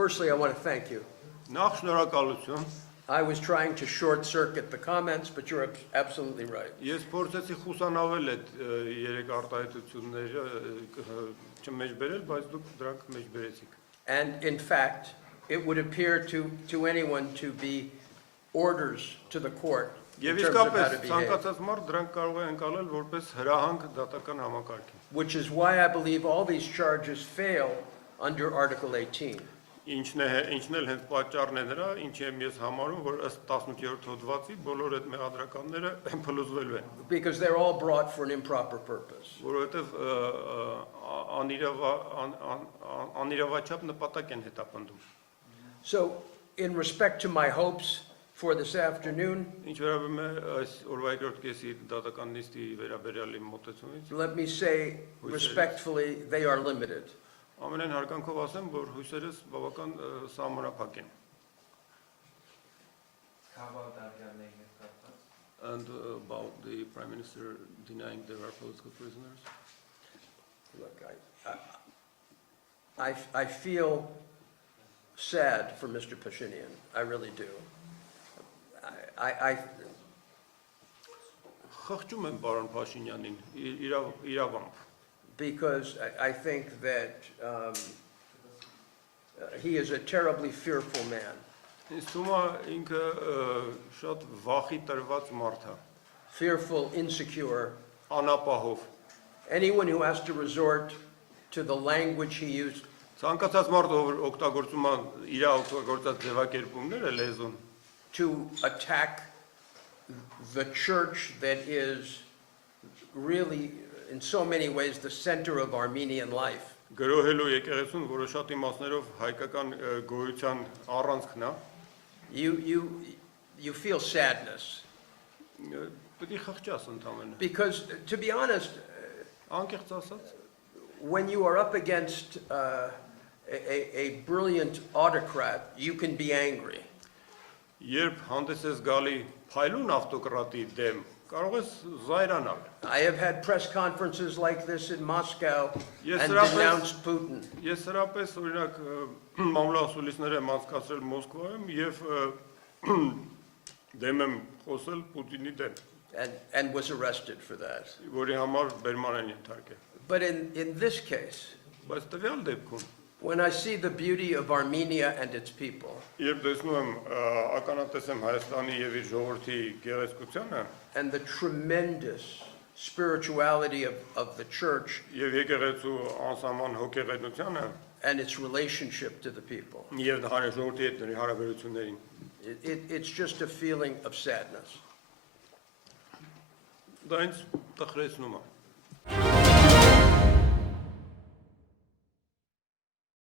Firstly, I want to thank you. Նախ շնորհակալություն։ I was trying to short circuit the comments, but you're absolutely right. Ես փորձեցի խուսանավել այդ երեք արտահայտությունները չմեջ բերել, բայց դուք դրանք մեջ բերեցիք։ And in fact, it would appear to anyone to be orders to the court in Եվ terms of how իսկապես to behave, ցանկացած մարդ դրանք կարող է ընկալել որպես հրահանգ դատական համակարգի։ which is why I believe all these charges fail under Article 18. Ինչն էլ հենց պատճառն է նրա, ինչի եմ ես համարում, որ ըստ 18-րդ հոդվածի բոլոր այդ մեղադրականները փլուզվելու են, Because they're all brought for an improper purpose. որովհետև անիրավաչափ նպատակ են հետապնդում։ So, in respect to my hopes for this afternoon, Ինչ վերաբերում է այս օրվա երկրորդ կեսի դատական նիստի վերաբերյալ իմ մոտեցումից, let me say respectfully, they are limited. ամենայն հարգանքով ասեմ, որ հույսերս բավական սահմանափակ են։ And about the Prime Minister denying there are political prisoners. Look, I feel sad for Mr. Pashinyan. I really do. I Խղճում եմ պարոն Փաշինյանին իրավամբ, because I think that he is a terribly fearful man. ինձ թվում է ինքը շատ վախի տրված մարդ է, Fearful, insecure. անապահով։ Anyone who has to resort to the language he used Ցանկացած մարդ ով օգտագործում է իր օգտագործած ձևակերպումները լեզուն, to attack the church that is really, in so many ways, the center of Armenian life. գրոհելու եկեղեցուն, որը շատ իմաստներով հայկական գոյության առանցքն է, You feel sadness. պետք է խղճաս ընդամենը։ Because, to be honest, Անկեղծ ասած, when you are up against a brilliant autocrat, you can be angry. երբ հանդես ես գալի փայլուն ավտոկրատի դեմ, կարող ես զայրանալ։ I have had press conferences like this in Moscow Yes, and sir, I denounced Putin. Ես հրապես օրինակ մամուլասուլիսներ եմ անցկացրել Մոսկվայում եւ դեմ եմ խոսել Պուտինի դեմ, And was arrested for that. որի համար բերման են ենթարկել։ But in this case, Բայց տվյալ դեպքում, when I see the beauty of Armenia and its people, երբ տեսնում եմ ականատես եմ Հայաստանի եւ իր ժողովրդի գեղեցկությանը and the tremendous spirituality of the church եւ եկեղեցու անսահման հոգեղենությանը and its relationship to the people, եւ ժողովրդի հետ նրա հարաբերություններին, it's just a feeling of sadness. դա ինձ տխրեցնում է։